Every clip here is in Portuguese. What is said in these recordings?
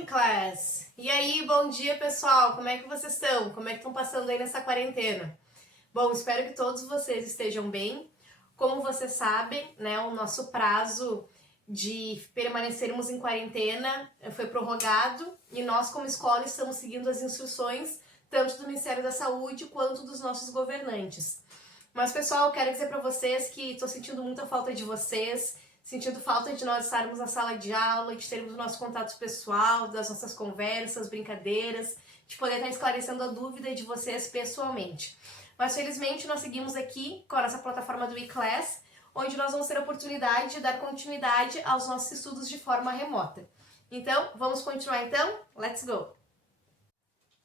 morning, class! E aí, bom dia, pessoal! Como é que vocês estão? Como é que estão passando aí nessa quarentena? Bom, espero que todos vocês estejam bem. Como vocês sabem, né, o nosso prazo de permanecermos em quarentena foi prorrogado e nós, como escola, estamos seguindo as instruções tanto do Ministério da Saúde quanto dos nossos governantes. Mas, pessoal, eu quero dizer para vocês que estou sentindo muita falta de vocês, sentindo falta de nós estarmos na sala de aula, de termos o nosso contato pessoal, das nossas conversas, brincadeiras, de poder estar esclarecendo a dúvida de vocês pessoalmente. Mas felizmente nós seguimos aqui com a nossa plataforma do eClass, onde nós vamos ter a oportunidade de dar continuidade aos nossos estudos de forma remota. Então, vamos continuar então? Let's go!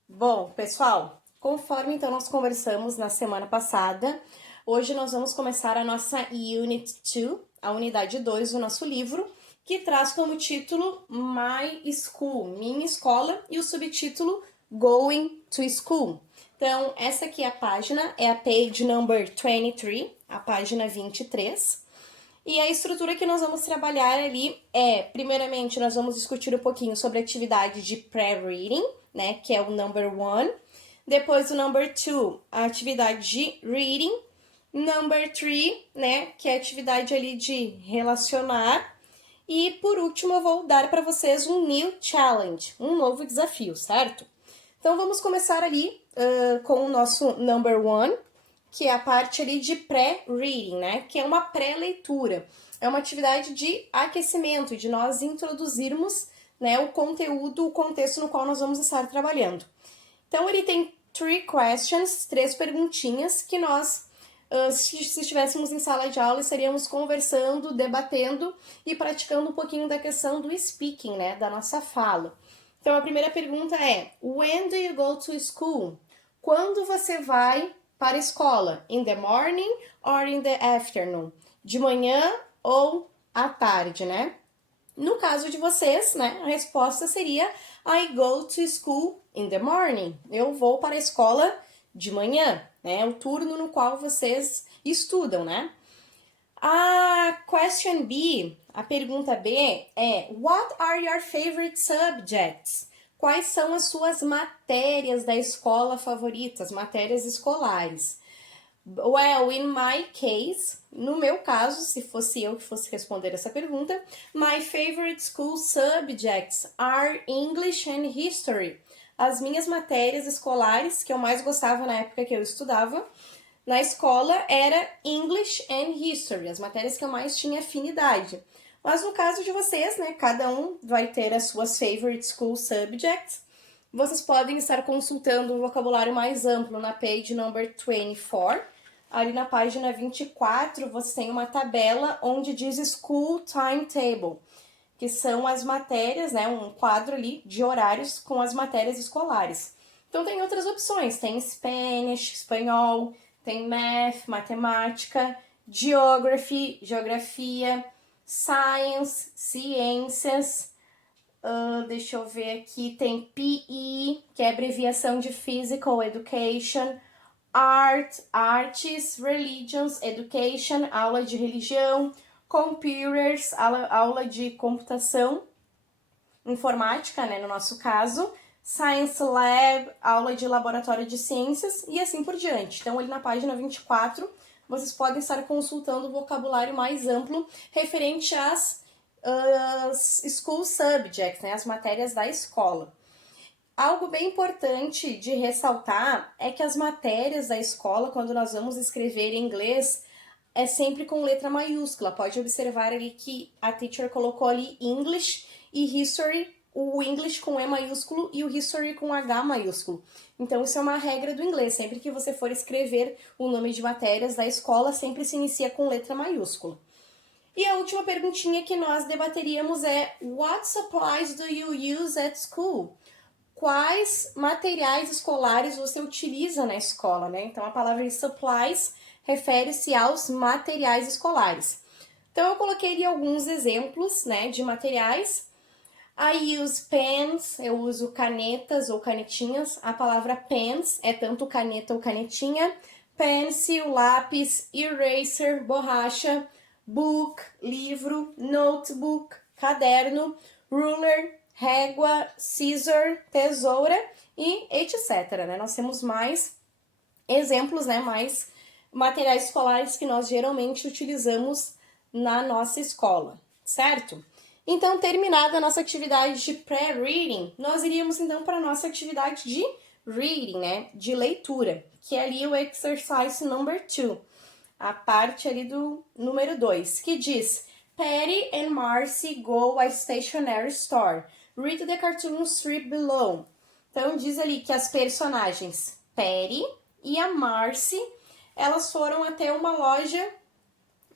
Bom, pessoal, conforme então nós conversamos na semana passada, hoje nós vamos começar a nossa Unit 2, a unidade 2 do nosso livro, que traz como título My School, Minha Escola, e o subtítulo Going to School. Então, essa aqui é a página, é a page number 23, a página 23. E a estrutura que nós vamos trabalhar ali é, primeiramente, nós vamos discutir um pouquinho sobre a atividade de pré-reading, né, que é o number 1. Depois o number 2, a atividade de reading. Number 3, né, que é a atividade ali de relacionar. E por último, eu vou dar para vocês um new challenge, um novo desafio, certo? Então vamos começar ali com o nosso number 1, que é a parte ali de pré-reading, né? Que é uma pré-leitura. É uma atividade de aquecimento, de nós introduzirmos, né, o conteúdo, o contexto no qual nós vamos estar trabalhando. Então, ele tem 3 questions, 3 perguntinhas, que nós, se estivéssemos em sala de aula, estaríamos conversando, debatendo e praticando um pouquinho da questão do speaking, né, da nossa fala. Então, a primeira pergunta é: When do you go to school? Quando você vai para a escola? In the morning or in the afternoon? De manhã ou à tarde, né? No caso de vocês, né, a resposta seria I go to school in the morning. Eu vou para a escola de manhã, né? É o turno no qual vocês estudam, né? A question B, a pergunta B é What are your favorite subjects? Quais são as suas matérias da escola favoritas, matérias escolares? Well, in my case, no meu caso, se fosse eu que fosse responder essa pergunta, my favorite school subjects are English and History. As minhas matérias escolares que eu mais gostava na época que eu estudava na escola era English and History, as matérias que eu mais tinha afinidade. Mas no caso de vocês, né, cada um vai ter as suas favorite school subjects. Vocês podem estar consultando o vocabulário mais amplo na page number 24. Ali na página 24, você tem uma tabela onde diz School Timetable, que são as matérias, né, um quadro ali de horários com as matérias escolares. Então tem outras opções, tem Spanish, espanhol, tem Math, matemática, Geography, geografia, Science, ciências, deixa eu ver aqui, tem PE, que é abreviação de Physical Education, Art, Arts, Religions, Education, aula de religião, Computers, aula de computação, informática, né, no nosso caso, Science Lab, aula de laboratório de ciências e assim por diante. Então, ali na página 24, vocês podem estar consultando o vocabulário mais amplo referente às school subjects, né, as matérias da escola. Algo bem importante de ressaltar é que as matérias da escola, quando nós vamos escrever em inglês, é sempre com letra maiúscula. Pode observar ali que a teacher colocou ali English e History, o English com E maiúsculo e o History com H maiúsculo. Então, isso é uma regra do inglês. Sempre que você for escrever o nome de matérias da escola, sempre se inicia com letra maiúscula. E a última perguntinha que nós debateríamos é What supplies do you use at school? Quais materiais escolares você utiliza na escola, né? Então, a palavra supplies refere-se aos materiais escolares. Então, eu coloquei ali alguns exemplos, né, de materiais. I use pens, eu uso canetas ou canetinhas. A palavra pens é tanto caneta ou canetinha. Pencil, lápis, eraser, borracha, book, livro, notebook, caderno, ruler, régua, scissor, tesoura e etc, né? Nós temos mais exemplos, né? Mais materiais escolares que nós geralmente utilizamos na nossa escola, certo? Então, terminada a nossa atividade de pré-reading, nós iríamos então para a nossa atividade de reading, né? De leitura, que é ali o exercise number 2, a parte ali do número 2, que diz: Patty and Marcy go à stationery store. Read the cartoon strip below. Então, diz ali que as personagens Patty e a Marcy, elas foram até uma loja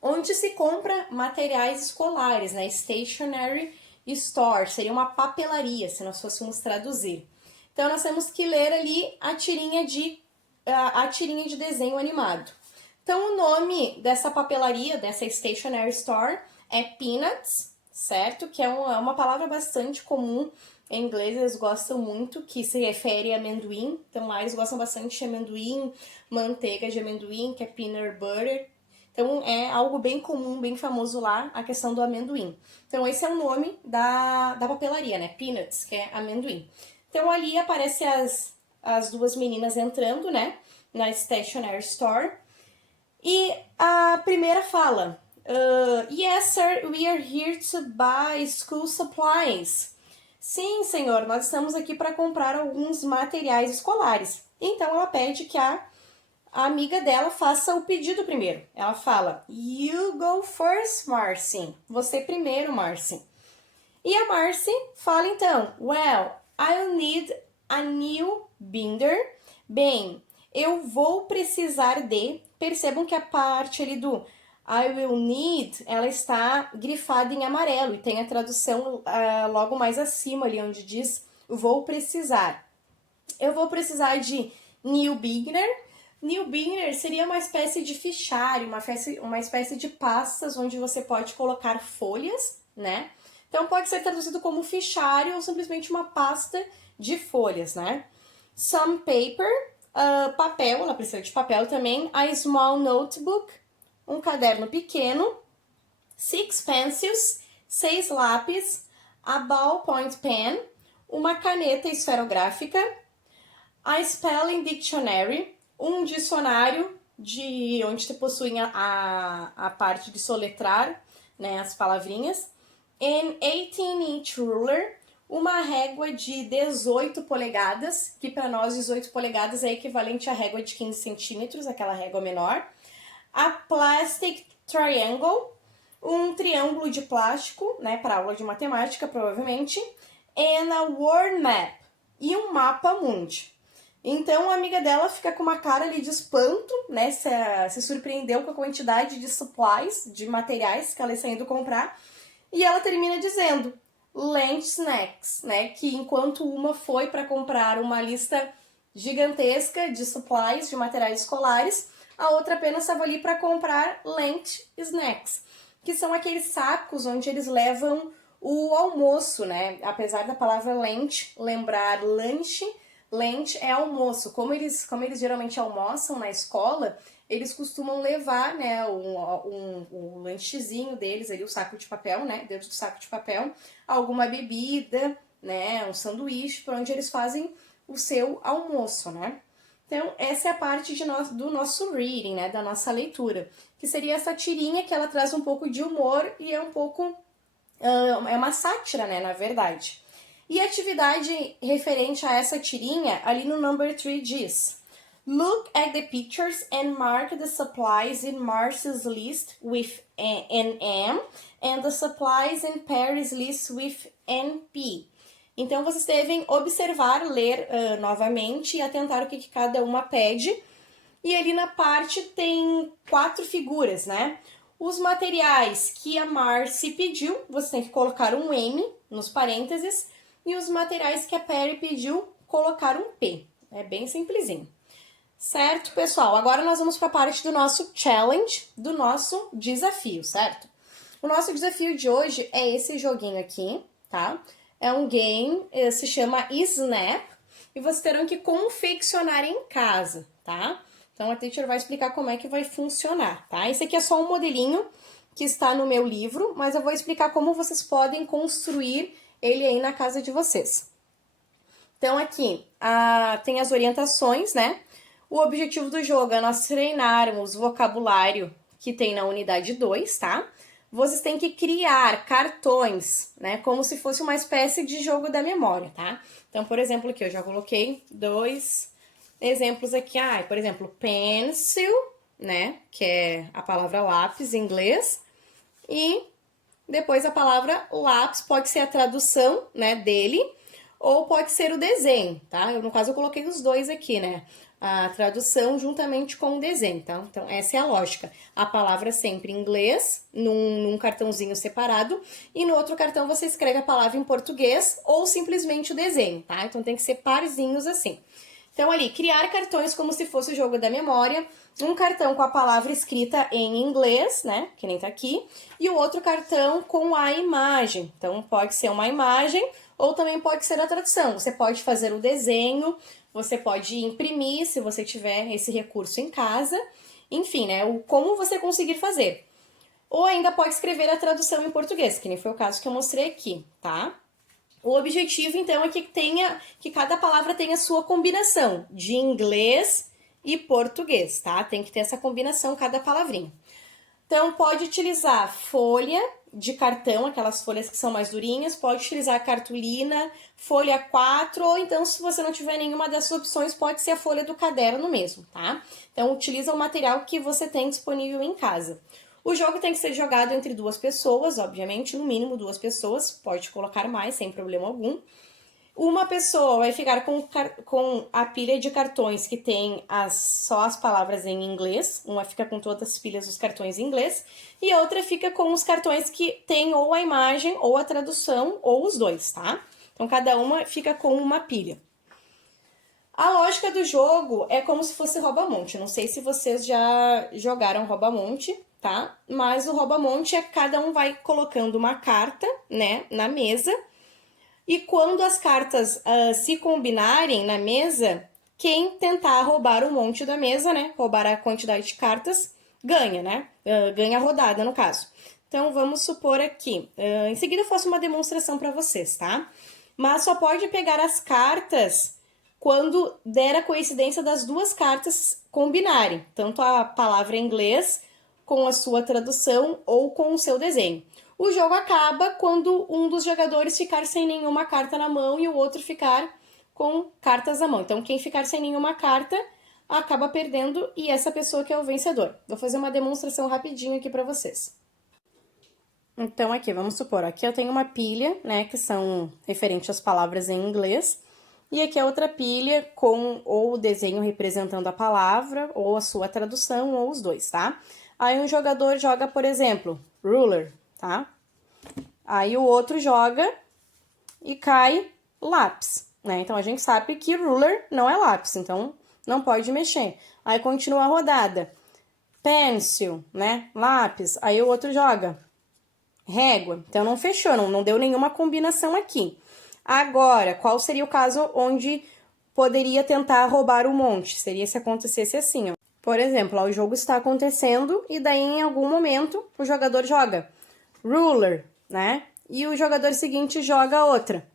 onde se compra materiais escolares, né? Stationery store, seria uma papelaria, se nós fôssemos traduzir. Então, nós temos que ler ali a tirinha de desenho animado. Então, o nome dessa papelaria, dessa stationery store, é Peanuts, certo? Que é uma palavra bastante comum em inglês, eles gostam muito, que se refere a amendoim. Então, lá eles gostam bastante de amendoim, manteiga de amendoim, que é peanut butter. Então, é algo bem comum, bem famoso lá, a questão do amendoim. Então, esse é o nome da papelaria, né? Peanuts, que é amendoim. Então, ali aparece as duas meninas entrando, né? Na stationery store. E a primeira fala: Yes, sir, we are here to buy school supplies. Sim, senhor, nós estamos aqui para comprar alguns materiais escolares. Então, ela pede que a amiga dela faça o pedido primeiro. Ela fala: You go first, Marcy. Você primeiro, Marcy. E a Marcy fala então: Well, I'll need a new binder. Bem, eu vou precisar de... Percebam que a parte ali do I will need, ela está grifada em amarelo e tem a tradução logo mais acima ali, onde diz vou precisar. Eu vou precisar de new beginner. New beginner seria uma espécie de fichário, uma espécie de pastas onde você pode colocar folhas, né? Então pode ser traduzido como fichário ou simplesmente uma pasta de folhas, né? Some paper, papel, ela precisa de papel também. A small notebook, um caderno pequeno. 6 pencils, 6 lápis. A ballpoint pen, uma caneta esferográfica. A spelling dictionary, um dicionário de onde te possuem a parte de soletrar, né, as palavrinhas. An 18-inch ruler, uma régua de 18 polegadas, que para nós 18 polegadas é equivalente à régua de 15 centímetros, aquela régua menor. A plastic triangle, um triângulo de plástico, né, para aula de matemática, provavelmente. And a world map, e um mapa mundi. Então, a amiga dela fica com uma cara ali de espanto, né, se surpreendeu com a quantidade de supplies, de materiais que ela está indo comprar. E ela termina dizendo, lunch snacks, né, que enquanto uma foi para comprar uma lista gigantesca de supplies, de materiais escolares, a outra apenas estava ali para comprar lunch snacks, que são aqueles sacos onde eles levam o almoço, né, apesar da palavra lunch lembrar lanche, lunch é almoço. Como eles geralmente almoçam na escola, eles costumam levar, né, um lanchezinho deles ali, o saco de papel, né, dentro do saco de papel, alguma bebida, né, um sanduíche, para onde eles fazem o seu almoço, né. Então, essa é a parte do nosso reading, né, da nossa leitura, que seria essa tirinha que ela traz um pouco de humor e é um pouco, é uma sátira, né, na verdade. E a atividade referente a essa tirinha, ali no number 3 diz: Look at the pictures and mark the supplies in Marcy's list with an M and the supplies in Perry's list with NP. Então, vocês devem observar, ler novamente e atentar o que cada uma pede. E ali na parte tem 4 figuras, né? Os materiais que a Marcy pediu, você tem que colocar um M nos parênteses. E os materiais que a Perry pediu, colocar um P. É bem simplesinho. Certo, pessoal? Agora nós vamos para a parte do nosso challenge, do nosso desafio, certo? O nosso desafio de hoje é esse joguinho aqui, tá? É um game, se chama Snap, e vocês terão que confeccionar em casa, tá? Então a teacher vai explicar como é que vai funcionar, tá? Esse aqui é só um modelinho que está no meu livro, mas eu vou explicar como vocês podem construir ele aí na casa de vocês. Então, aqui tem as orientações, né? O objetivo do jogo é nós treinarmos o vocabulário que tem na unidade 2, tá? Vocês têm que criar cartões, né? Como se fosse uma espécie de jogo da memória, tá? Então, por exemplo, aqui eu já coloquei 2 exemplos aqui. Por exemplo, pencil, né? Que é a palavra lápis em inglês. E depois a palavra lápis pode ser a tradução, né, dele, ou pode ser o desenho, tá? No caso, eu coloquei os dois aqui, né? A tradução juntamente com o desenho, tá? Então, essa é a lógica. A palavra sempre em inglês, num cartãozinho separado, e no outro cartão você escreve a palavra em português ou simplesmente o desenho, tá? Então, tem que ser parzinhos assim. Então, ali, criar cartões como se fosse o jogo da memória. Um cartão com a palavra escrita em inglês, né? Que nem tá aqui. E o outro cartão com a imagem. Então, pode ser uma imagem ou também pode ser a tradução. Você pode fazer o desenho, você pode imprimir, se você tiver esse recurso em casa. Enfim, né? Como você conseguir fazer. Ou ainda pode escrever a tradução em português, que nem foi o caso que eu mostrei aqui, tá? O objetivo, então, é que cada palavra tenha sua combinação de inglês e português, tá? Tem que ter essa combinação, cada palavrinha. Então, pode utilizar folha de cartão, aquelas folhas que são mais durinhas, pode utilizar cartolina, folha 4, ou então, se você não tiver nenhuma dessas opções, pode ser a folha do caderno mesmo, tá? Então, utiliza o material que você tem disponível em casa. O jogo tem que ser jogado entre 2 pessoas, obviamente, no mínimo 2 pessoas, pode colocar mais, sem problema algum. Uma pessoa vai ficar com a pilha de cartões que tem só as palavras em inglês, uma fica com todas as pilhas dos cartões em inglês, e outra fica com os cartões que tem ou a imagem, ou a tradução, ou os dois, tá? Então, cada uma fica com uma pilha. A lógica do jogo é como se fosse rouba-monte. Não sei se vocês já jogaram rouba-monte, tá? Mas o rouba-monte é cada um vai colocando uma carta, né, na mesa. E quando as cartas se combinarem na mesa, quem tentar roubar o monte da mesa, né, roubar a quantidade de cartas, ganha, né? Ganha a rodada, no caso. Então, vamos supor aqui. Em seguida, eu faço uma demonstração para vocês, tá? Mas só pode pegar as cartas quando der a coincidência das 2 cartas combinarem, tanto a palavra em inglês com a sua tradução ou com o seu desenho. O jogo acaba quando um dos jogadores ficar sem nenhuma carta na mão e o outro ficar com cartas na mão. Então, quem ficar sem nenhuma carta acaba perdendo e essa pessoa que é o vencedor. Vou fazer uma demonstração rapidinho aqui para vocês. Então, aqui, vamos supor, aqui eu tenho uma pilha, né, que são referentes às palavras em inglês. E aqui é outra pilha com ou o desenho representando a palavra, ou a sua tradução, ou os dois, tá? Aí um jogador joga, por exemplo, ruler, tá? Aí o outro joga e cai lápis, né? Então, a gente sabe que ruler não é lápis, então não pode mexer. Aí continua a rodada. Pencil, né? Lápis. Aí o outro joga régua. Então, não fechou, não deu nenhuma combinação aqui. Agora, qual seria o caso onde poderia tentar roubar o monte? Seria se acontecesse assim, ó. Por exemplo, ó, o jogo está acontecendo e daí em algum momento o jogador joga ruler, né? E o jogador seguinte joga outra,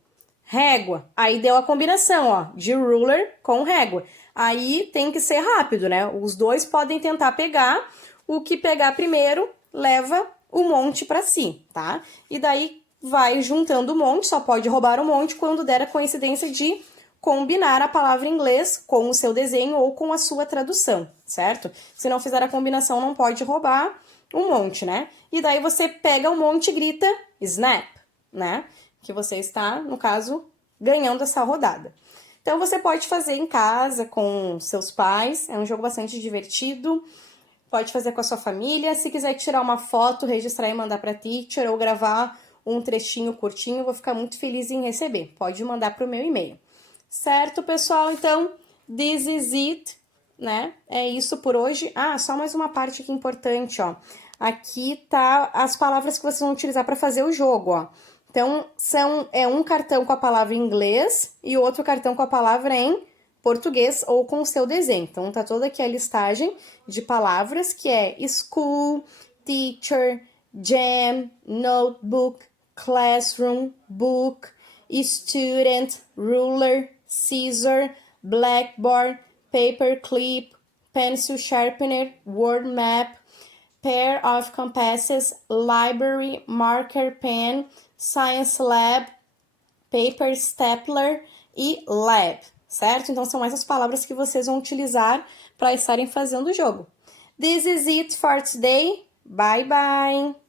régua. Aí deu a combinação, ó, de ruler com régua. Aí tem que ser rápido, né? Os dois podem tentar pegar, o que pegar primeiro leva o monte para si, tá? E daí vai juntando o monte, só pode roubar o monte quando der a coincidência de combinar a palavra em inglês com o seu desenho ou com a sua tradução, certo? Se não fizer a combinação, não pode roubar um monte, né? E daí você pega o monte e grita snap, né? Que você está, no caso, ganhando essa rodada. Então, você pode fazer em casa com seus pais, é um jogo bastante divertido. Pode fazer com a sua família. Se quiser tirar uma foto, registrar e mandar para teacher ou gravar um trechinho curtinho, vou ficar muito feliz em receber. Pode mandar para o meu e-mail. Certo, pessoal? Então, this is it, né? É isso por hoje. Só mais uma parte aqui importante, ó. Aqui tá as palavras que vocês vão utilizar para fazer o jogo, ó. Então, um cartão com a palavra em inglês e outro cartão com a palavra em português ou com o seu desenho. Então, tá toda aqui a listagem de palavras que é school, teacher, jam, notebook, classroom, book, student, ruler, scissor, blackboard, paperclip, pencil sharpener, word map, pair of compasses, library, marker pen, science lab, paper stapler e lab, certo? Então são essas palavras que vocês vão utilizar para estarem fazendo o jogo. This is it for today. Bye bye!